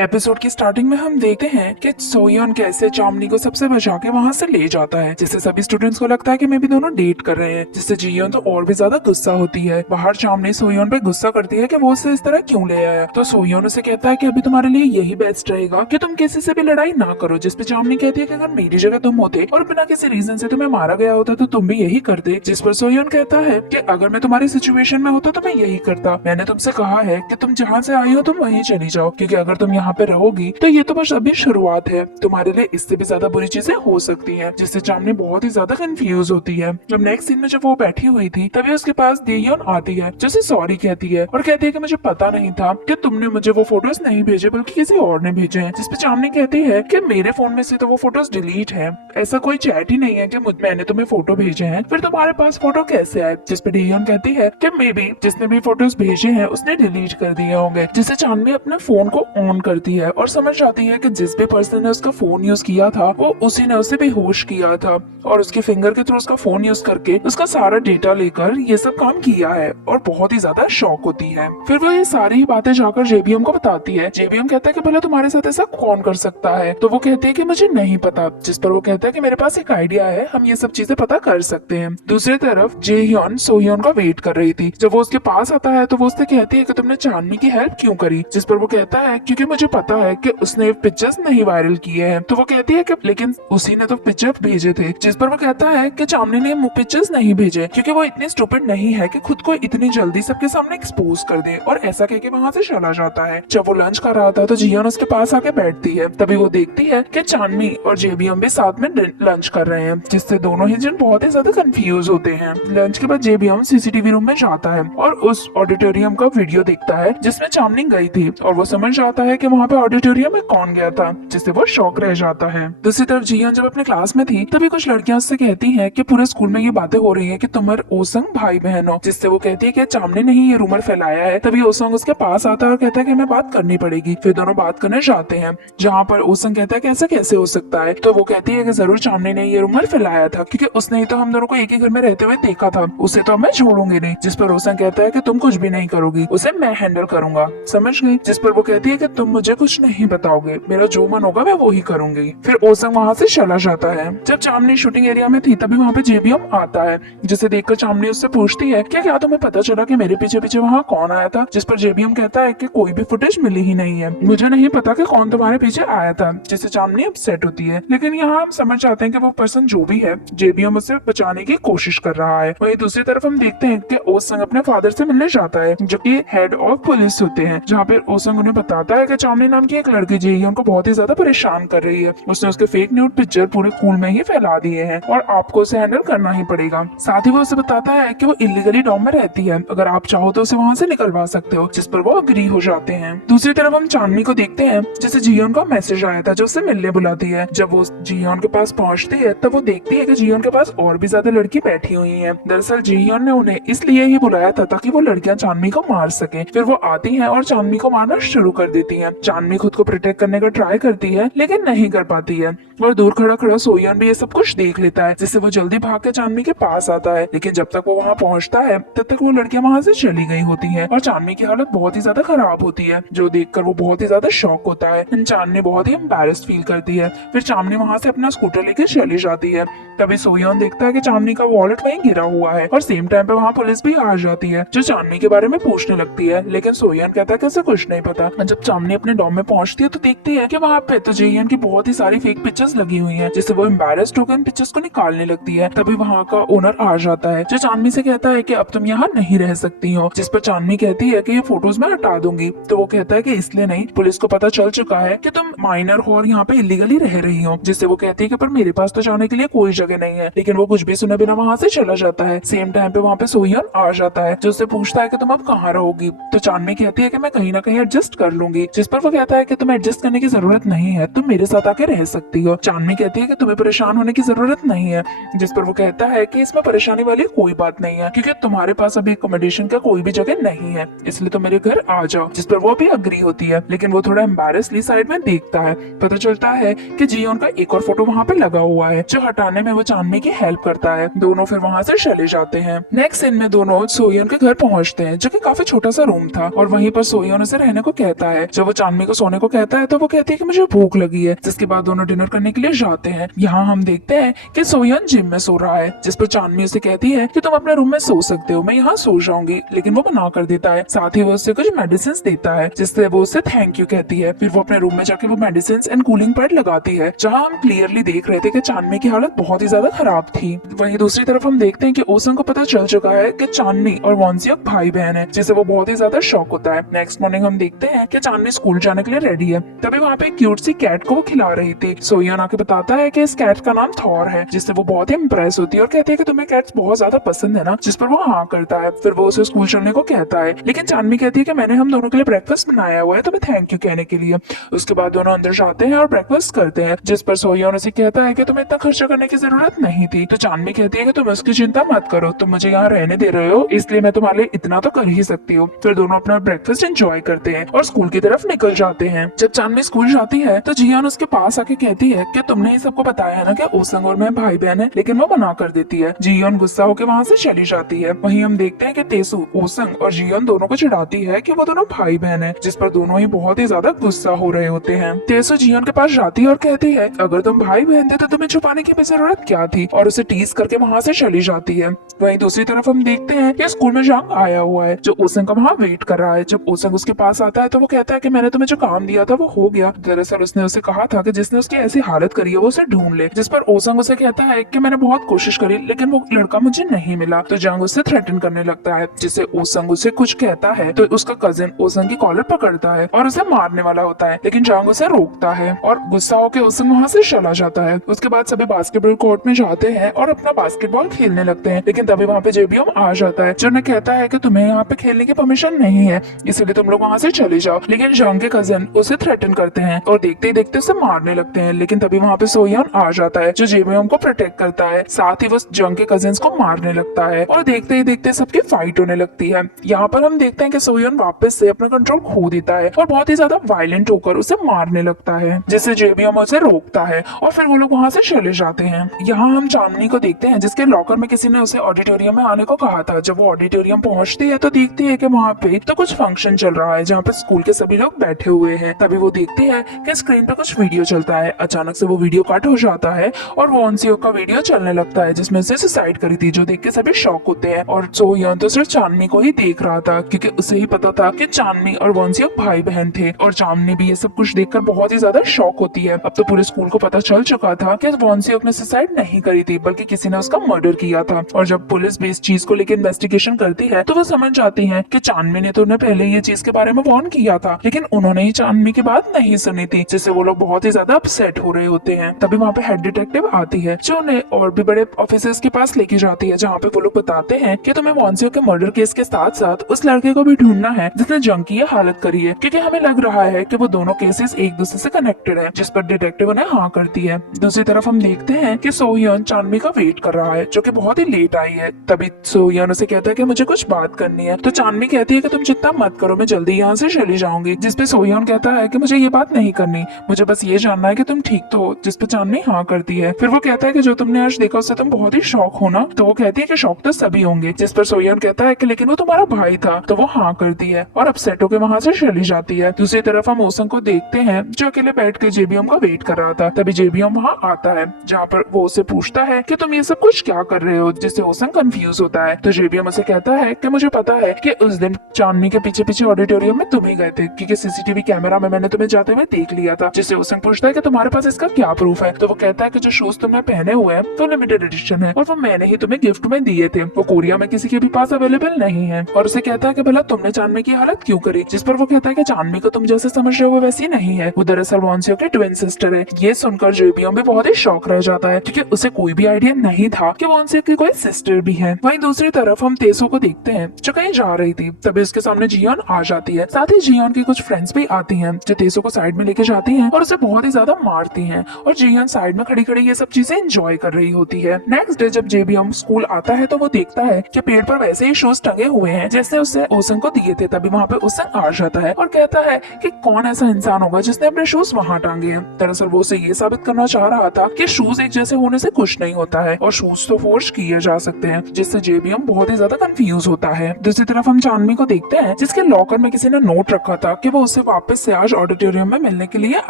Episode की starting में हम देखते हैं कि सोयोन कैसे चामनी को सबसे बचा के वहाँ से ले जाता है, जिससे सभी स्टूडेंट्स को लगता है कि मे भी दोनों डेट कर रहे हैं, जिससे जीयोन तो और भी ज्यादा गुस्सा होती है। बाहर चामनी सोयोन पे गुस्सा करती है कि वो उसे इस तरह क्यों ले आया। तो सोयोन उसे कहता है कि अभी तुम्हारे लिए यही बेस्ट रहेगा कि तुम किसी से भी लड़ाई ना करो। जिसपे चामनी कहती है कि अगर मेरी जगह तुम होते और बिना किसी रीजन से तुम्हें मारा गया होता तो तुम भी यही करते। जिस पर सोयोन कहता है कि अगर मैं तुम्हारी सिचुएशन में होता तो मैं यही करता। मैंने तुमसे कहा है कि तुम जहाँ से आई हो तुम वहीं चली जाओ, क्योंकि अगर तुम यहाँ पे रहोगी तो ये तो बस अभी शुरुआत है, तुम्हारे लिए इससे भी ज्यादा बुरी चीजें हो सकती हैं। जिससे चामनी बहुत ही ज्यादा कंफ्यूज होती है। जब नेक्स्ट सीन में जब वो बैठी हुई थी तभी उसके पास देयोन आती है, जैसे सॉरी कहती है और कहती है कि मुझे पता नहीं था कि तुमने मुझे वो फोटोज नहीं भेजे बल्कि किसी और ने भेजे हैं। जिसपे चामनी कहती है कि मेरे फोन में से तो वो फोटोज डिलीट है, ऐसा कोई चैट ही नहीं है कि मैंने तुम्हें फोटो भेजे हैं, फिर तुम्हारे पास फोटो कैसे आए। जिसपे देयोन कहती है कि मे बी जिसने भी फोटोज भेजे हैं उसने डिलीट कर दिए होंगे। जिससे चांदनी अपने फोन को ऑन करती है और समझ जाती है कि जिस भी पर्सन ने उसका फोन यूज किया था वो उसी ने उसे बेहोश किया था और उसके फिंगर के थ्रू उसका फोन यूज करके उसका सारा डेटा लेकर ये सब काम किया है और बहुत ही ज्यादा शॉक होती है। फिर वो ये सारी बातें जाकर जेबीएम को बताती है। जेबीएम कहता है कि भला तुम्हारे साथ ऐसा कौन कर सकता है, तो वो कहते हैं कि मुझे नहीं पता। जिस पर वो कहता है कि मेरे पास एक आइडिया है, हम ये सब चीजें पता कर सकते हैं। दूसरी तरफ जेह्योन सोह्योन का वेट कर रही थी। जब वो उसके पास आता है तो वो उससे कहती है कि तुमने चांदनी की हेल्प क्यों करी। जिस पर वो कहता है क्योंकि मुझे पता है कि उसने पिक्चर्स नहीं वायरल किए हैं। तो वो कहती है कि लेकिन उसी ने तो पिक्चर भेजे थे। जिस पर वो कहता है कि चांदनी ने पिक्चर्स नहीं भेजे क्योंकि वो इतनी स्टूपिड नहीं है कि खुद को इतनी जल्दी सबके सामने एक्सपोज कर दे, और ऐसा कह के वहाँ से चला जाता है। जब वो लंच कर रहा था तो जियोन उसके पास आके बैठती है। तभी वो देखती है कि चांदनी और जेबीएम भी साथ में लंच कर रहे हैं, जिससे दोनों ही जन बहुत ही ज्यादा कंफ्यूज होते हैं। लंच के बाद जेबीएम सीसीटीवी रूम में जाता है और उस ऑडिटोरियम का वीडियो देखता है जिसमें चांदनी गई थी, और वो समझ जाता है कि वहाँ पे ऑडिटोरियम में कौन गया था, जिससे वो शॉक रह जाता है। दूसरी तरफ जियोन जब अपने क्लास में थी तभी कुछ लड़कियां उससे कहती हैं कि पूरे स्कूल में ये बातें हो रही हैं कि तुम और ओसंग भाई बहन हो। जिससे वो कहती है कि चांदनी ने ही ये रूमर फैलाया है। तभी ओसंग उसके पास आता है और कहता है कि हमें बात करनी पड़ेगी। फिर दोनों बात करने जाते हैं, जहाँ पर ओसंग कहता है कि ऐसा कैसे हो सकता है। तो वो कहती है कि जरूर चांदनी ने ये रूमर फैलाया था क्योंकि उसने ही तो हम दोनों को एक ही घर में रहते हुए देखा था, उसे तो मैं छोड़ूंगी नहीं। जिस पर ओसंग कहता है कि तुम कुछ भी नहीं करोगी, उसे मैं हैंडल करूंगा, समझ गई। जिस पर वो कहती है कि तुम मुझे कुछ नहीं बताओगे, मेरा जो मन होगा मैं वो ही करूंगी। फिर ओसंग वहाँ से चला जाता है। जब चांदनी शूटिंग एरिया में थी तभी वहाँ पे जेबीएम आता है, जिसे देखकर चांदनी उससे पूछती है क्या तुम्हें पता चला कि मेरे पीछे पीछे वहाँ कौन आया था। जिस पर जेबीएम कहता है कि कोई भी फुटेज मिली ही नहीं है, मुझे नहीं पता कि कौन तुम्हारे पीछे आया था। जिससे चांदनी अपसेट होती है। लेकिन यहाँ हम समझ जाते हैं कि वो पर्सन जो भी है जेबीएम उसे बचाने की कोशिश कर रहा है। वहीं दूसरी तरफ हम देखते हैं कि ओसंग अपने फादर से मिलने जाता है जो कि हेड ऑफ पुलिस होते हैं, जहाँ पे ओसंग उन्हें बताता है कि चांदनी नाम की एक लड़की जेह्योन को बहुत ही ज्यादा परेशान कर रही है। उसने उसके फेक न्यूड पिक्चर पूरे स्कूल में ही फैला दिए हैं और आपको उसे हैंडल करना ही पड़ेगा। साथ ही वो उसे बताता है कि वो इलीगली डॉम में रहती है, अगर आप चाहो तो उसे वहाँ से निकलवा सकते हो। जिस पर वो अग्री हो जाते हैं। दूसरी तरफ हम चांदनी को देखते हैं जिसे जियोन का मैसेज आया था जो उसे मिलने बुलाती है। जब वो जियोन के पास पहुँचती है तब वो देखती है कि जियोन के पास और भी ज्यादा लड़की बैठी हुई है। दरअसल जियोन ने उन्हें इसलिए ही बुलाया था ताकि वो लड़कियां चांदनी को मार सके। फिर वो आती हैं और चांदनी को मारना शुरू कर देती हैं। चांदनी खुद को प्रोटेक्ट करने का ट्राई करती है लेकिन नहीं कर पाती है, और दूर खड़ा खड़ा सोह्योन भी ये सब कुछ देख लेता है, जिससे वो जल्दी भाग के चांदनी के पास आता है। लेकिन जब तक वो वहाँ पहुँचता है तब तक वो लड़कियां वहाँ से चली गई होती हैं और चांदनी की हालत बहुत ही ज्यादा खराब होती है, जो देखकर वो बहुत ही ज्यादा शॉक होता है। चांदनी बहुत ही एम्बैरेस्ड फील करती है। फिर चांदनी वहाँ से अपना स्कूटर लेकर चली जाती है। तभी सोह्योन देखता है कि चांदनी का वॉलेट वहीं गिरा हुआ है और सेम टाइम पे वहाँ पुलिस भी आ जाती है जो चांदनी के बारे में पूछने लगती है। लेकिन सोह्योन कहता है कि उसे कुछ नहीं पता। जब चांदनी अपने डॉम में पहुँचती है तो देखती है कि वहाँ पे तो जेह्योन की बहुत ही सारी फेक पिक्चर्स लगी हुई हैं, जिससे वो एम्बैरेस्ड होकर इन पिक्चर्स को निकालने लगती है। तभी वहाँ का ओनर आ जाता है जो चांदनी से कहता है कि अब तुम यहाँ नहीं रह सकती हो। जिस पर चांदनी कहती है कि ये फोटोज मैं हटा दूंगी। तो वो कहता है कि इसलिए नहीं, पुलिस को पता चल चुका है कि तुम माइनर हो और यहाँ पे इलीगली रह रही हो। जिससे वो कहती है कि पर मेरे पास तो जाने के लिए कोई जगह नहीं है। लेकिन वो कुछ भी सुने बिना वहाँ से चला जाता है। सेम टाइम पे वहाँ पे सोह्योन आ जाता है जो उससे पूछता है कि तुम अब कहाँ रहोगी। तो चांदनी कहती है कि मैं कहीं ना कहीं एडजस्ट कर लूंगी। जिस पर वो कहता है कि तुम्हें एडजस्ट करने की जरूरत नहीं है, तुम मेरे साथ आके रह सकती हो। चांदनी कहती है कि तुम्हें परेशान होने की जरूरत नहीं है। जिस पर वो कहता है कि इसमें परेशानी वाली कोई बात नहीं है क्योंकि तुम्हारे पास अभी अकोमोडेशन का कोई भी जगह नहीं है, इसलिए तुम मेरे घर आ जाओ। जिस पर वो भी अग्री होती है। लेकिन वो थोड़ा एम्बैरेस्डली साइड में देखता है। पता चलता है कि जियोन का एक और फोटो वहाँ पे लगा हुआ है जो हटाने में वो चांदनी की हेल्प करता है। दोनों फिर वहाँ से चले जाते हैं। नेक्स्ट सीन में दोनों सोह्योन के घर पहुँचते हैं जो कि काफी छोटा सा रूम था, और वहीं पर सोह्योन उसे रहने को कहता है। जब वो चांदनी को सोने को कहता है तो वो कहती है कि मुझे भूख लगी है, जिसके बाद दोनों डिनर करने के लिए जाते हैं। यहाँ हम देखते हैं कि सोयन जिम में सो रहा है, जिस पर चांदनी उसे कहती है कि तुम अपने रूम में सो सकते हो, मैं यहाँ सो जाऊंगी, लेकिन वो मना कर देता है। साथ ही वो उससे कुछ मेडिसिन देता है, जिससे वो उससे थैंक यू कहती है। फिर वो अपने रूम में जाके वो मेडिसिन एंड कूलिंग पैड लगाती है, जहाँ हम क्लियरली देख रहे थे कि चांदनी की हालत बहुत ही ज्यादा खराब थी। वहीं दूसरी तरफ हम देखते हैं कि ओसंग को पता चल चुका है कि चांदनी और वॉन्सियोक भाई बहन है, जिससे वो बहुत ही ज्यादा शॉक होता है। नेक्स्ट मॉर्निंग हम देखते हैं कि चांदनी स्कूल जाने के लिए रेडी है, तभी वहाँ पे क्यूट सी कैट को वो खिला रही थी। सोयन आके बताता है कि इस कैट का नाम थॉर है, जिससे वो बहुत ही इम्प्रेस होती है और कहती है कि तुम्हें कैट्स बहुत ज्यादा पसंद है ना, जिस पर वो हाँ करता है। फिर वो उसे स्कूल चलने को कहता है, लेकिन चांदनी कहती है कि मैंने हम दोनों के लिए ब्रेकफास्ट बनाया हुआ है, तुम्हें थैंक यू कहने के लिए। उसके बाद दोनों अंदर जाते हैं और ब्रेकफास्ट करते हैं, जिस पर सोयन उसे कहता है कि तुम्हें इतना खर्चा करने की जरूरत नहीं थी। तो चांदनी कहती है कि तुम उसकी चिंता मत करो, तुम मुझे यहाँ रहने दे रहे हो, इसलिए मैं तुम्हारे लिए इतना तो कर ही सकती हूँ। फिर दोनों अपना ब्रेकफास्ट एंजॉय करते हैं और स्कूल की तरफ निकल जाते हैं। जब चांदनी स्कूल जाती है तो जियान उसके पास आके कहती है कि तुमने ये सबको बताया है ना कि ओसंग और मैं भाई बहन है, लेकिन वो मना कर देती है। जियोन गुस्सा होकर वहाँ से चली जाती है। वहीं हम देखते हैं कि तेसु ओसंग और जियोन दोनों को चिढ़ाती है कि वो दोनों भाई बहन है, जिस पर दोनों ही बहुत ही ज्यादा गुस्सा हो रहे होते हैं। तेसु जियोन के पास जाती है और कहती है अगर तुम भाई बहन थे तो तुम्हें छुपाने की जरूरत क्या थी, और उसे टीज करके वहाँ से चली जाती है। वहीं दूसरी तरफ हम देखते हैं कि स्कूल में जंग आया हुआ है, जो ओसंग का वहाँ वेट कर रहा है। जब ओसंग उसके पास आता है तो वो कहता है कि मैंने तुम्हें जो काम दिया था वो हो गया। दरअसल उसने उसे कहा था कि जिसने उसकी ऐसी हालत करी है वो उसे ढूंढ ले, जिस पर ओसंग उसे कहता है कि मैंने बहुत कोशिश करी लेकिन वो लड़का मुझे नहीं मिला। तो जंग उससे थ्रेटन करने लगता है, जिससे ओसंग उसे कुछ कहता है तो उसका कजिन ओसंग की कॉलर पकड़ता है और उसे मारने वाला होता है, लेकिन जंग उसे रोकता है और गुस्सा होकर ओसंग वहाँ से चला जाता है। उसके बाद सभी बास्केटबॉल कोर्ट में जाते हैं और अपना बास्केटबॉल खेलने लगते हैं, लेकिन तभी वहाँ पे जेबीएम आ जाता है, जो उन्हें कहता है कि तुम्हें यहाँ पे खेलने की परमिशन नहीं है, इसलिए तुम लोग वहाँ से चले जाओ। लेकिन जंग के कजिन उसे थ्रेटन करते हैं और देखते ही देखते उसे मारने लगते हैं, लेकिन तभी वहाँ पे सोयन आ जाता है, जो जेबीएम को प्रोटेक्ट करता है। साथ ही वो जंग के कजिन्स को मारने लगता है और देखते ही देखते सबकी फाइट होने लगती है। यहाँ पर हम देखते हैं कि सोयन वापस से अपना कंट्रोल खो देता है और बहुत ही ज्यादा वायलेंट होकर उसे मारने लगता है, जिससे जेबीएम उसे रोकता है और फिर वो लोग वहाँ से चले जाते हैं। यहाँ हम चांदनी को देखते हैं, जिसके लॉकर में किसी ने उसे ऑडिटोरियम में आने को कहा था। जब वो ऑडिटोरियम पहुंचती है तो देखती है कि वहाँ पे तो कुछ फंक्शन चल रहा है, जहाँ पे स्कूल के सभी लोग बैठे हुए हैं। तभी वो देखती है कि स्क्रीन पे कुछ वीडियो चलता है। अचानक से वो वीडियो कट हो जाता है और वॉन्सियो का वीडियो चलने लगता है, जिसमें से सुसाइड करी थी, जो देख के सभी शॉक होते हैं। और सोयन तो सिर्फ चांदनी को ही देख रहा था, क्योंकि उसे ही पता था कि चांदनी और वॉन्सियो भाई बहन थे, और चांदनी भी ये सब कुछ देखकर बहुत ही ज्यादा शॉक होती है। अब तो पूरे स्कूल को पता चल चुका था कि वॉन्सियो ने सुसाइड नहीं करी थी, बल्कि किसी ने उसका मर्डर किया था। और जब पुलिस भी इस चीज को लेकर इन्वेस्टिगेशन करती है तो वो समझ जाती है कि चांदनी ने तो उन्हें पहले ये चीज के बारे में वार्न किया था, लेकिन उन्होंने ही चांदनी की बात नहीं सुनी थी, जिससे वो लोग बहुत ही ज्यादा अपसेट हो रहे होते हैं। तभी वहाँ पे हेड डिटेक्टिव आती है, जो उन्हें और भी बड़े ऑफिसर्स के पास लेके जाती है, जहाँ पे वो लोग बताते हैं कि तुम्हें वॉन्सियो के मर्डर केस के साथ साथ उस लड़के को भी ढूंढना है जिसने जंग की हालत करी है, क्योंकि हमें लग रहा है कि वो दोनों केसेस एक दूसरे से कनेक्टेड है। जिस पर डिटेक्टिव उन्हें हाँ करती है। दूसरी तरफ हम देखते हैं कि सोयन चांदनी का वेट कर रहा है, जो कि बहुत ही लेट आई है। तभी सोयन उसे कहता है कि मुझे कुछ बात करनी है, तो चांदनी कहती है कि तुम चिंता मत करो, मैं जल्दी यहाँ से चली जाऊंगी। जिसपे सोयन कहता है कि मुझे ये बात नहीं करनी, मुझे बस ये जानना है कि तुम ठीक तो हो। जिसपे चांदनी हाँ करती है। फिर वो कहता है कि जो तुमने आज देखा उससे तुम बहुत ही शॉक हो ना, तो वो कहती है कि शॉक तो सभी होंगे। जिस पर सोयन कहता है कि लेकिन वो तुम्हारा भाई था, तो वो हाँ करती है और अपसेट होकर वहाँ से चली जाती है। दूसरी तरफ हम ओसंग को देखते हैं, जो अकेले बैठ के जेबीएम का वेट कर रहा था। तभी जेबीएम वहाँ आता है, जहाँ पर वो उसे पूछता है कि तुम ये सब कुछ क्या कर रहे हो, जिससे ओसंग कंफ्यूज होता है। तो जेबीएम उसे कहता है कि मुझे पता है कि उस दिन चांदनी के पीछे पीछे ऑडिटोरियम में तुम ही गए थे, क्योंकि सीसीटीवी कैमरा में मैंने तुम्हें जाते हुए देख लिया था। जिससे ओसंग पूछता है कि तुम्हारे पास इसका क्या प्रूफ है। तो वो कहता है कि जो शूज तुमने पहने हुए हैं वो लिमिटेड एडिशन है और वो मैंने ही तुम्हें गिफ्ट में दिए थे, वो कोरिया में किसी के भी पास अवेलेबल नहीं है। और उसे कहता है कि भला तुमने चांदनी की हालत क्यों करी। जिस पर वो कहता है कि चांदनी को तुम जैसे समझ रहे हो वैसी नहीं है, वो दरअसल वॉन्सियो की ट्विन सिस्टर है। ये सुनकर जेबीएम भी बहुत ही शॉक रह जाता है, क्योंकि उसे कोई भी आइडिया नहीं था कि वॉन्सियो की कोई सिस्टर भी है। वहीं दूसरी तरफ हम तेसो को देखते हैं, जो कहीं जा रही थी। तभी उसके सामने जियोन आ जाती है, साथ ही जियोन की कुछ फ्रेंड्स भी आती हैं, जो तेसो को साइड में लेके जाती हैं और उसे बहुत ही ज्यादा मारती हैं। और जियोन साइड में खड़ी खड़ी ये सब चीजें एंजॉय कर रही होती है। नेक्स्ट डे जब जेबीएम स्कूल आता है तो वो देखता है कि पेड़ पर वैसे ही शूज टंगे हुए हैं जैसे उसे ओसंग को दिए थे। तभी वहाँ पे ओसंग आ जाता है और कहता है कि कौन ऐसा इंसान होगा जिसने अपने शूज वहाँ टांगे हैं। दरअसल वो उसे ये साबित करना चाह रहा था कि शूज एक जैसे होने से कुछ नहीं होता है और शूज तो फोर्ज किए जा सकते हैं, जिससे जेबीएम बहुत ही ज्यादा कंफ्यूज होता है। दूसरी तरफ हम चांदनी को देखते हैं, जिसके लॉकर में किसी ने नोट रखा था कि वो उसे वापस से आज ऑडिटोरियम में मिलने के लिए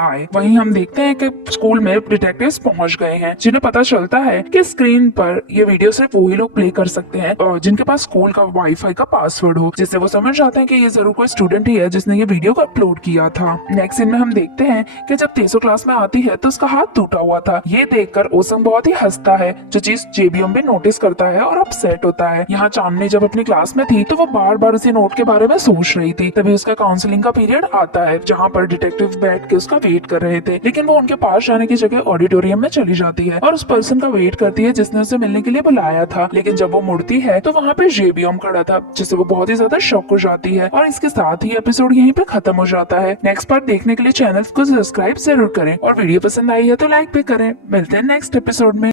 आए। वहीं हम देखते हैं कि स्कूल में डिटेक्टिव्स पहुंच गए हैं, जिन्हें पता चलता है कि स्क्रीन पर ये वीडियो सिर्फ वही लोग प्ले कर सकते हैं और जिनके पास स्कूल का वाईफाई का पासवर्ड हो, जिससे वो समझ जाते हैं कि ये जरूर कोई स्टूडेंट ही है जिसने ये वीडियो को अपलोड किया था। नेक्स्ट सीन में हम देखते हैं कि जब तेसो क्लास में आती है तो उसका हाथ टूटा हुआ था। ये देखकर ओसंग बहुत ही हंसता है, जो चीज जेबीएम भी नोटिस करता है और अपसेट होता है। यहाँ चांदनी जब अपनी क्लास में थी तो वो बार बार उसी नोट के बारे में सोच रही थी। तभी उसका काउंसलिंग का पीरियड आता है, जहाँ पर डिटेक्टिव बैठ के उसका वेट कर रहे थे, लेकिन वो उनके पास जाने की जगह ऑडिटोरियम में चली जाती है और उस पर्सन का वेट करती है जिसने उसे मिलने के लिए बुलाया था। लेकिन जब वो मुड़ती है तो वहाँ पे जेबीएम खड़ा था, जिससे वो बहुत ही ज्यादा शॉक हो जाती है और इसके साथ ही एपिसोड यहीं पे खत्म हो जाता है। नेक्स्ट पार्ट देखने के लिए चैनल को सब्सक्राइब जरूर करें और वीडियो पसंद आई है तो लाइक भी करें। मिलते हैं नेक्स्ट एपिसोड में।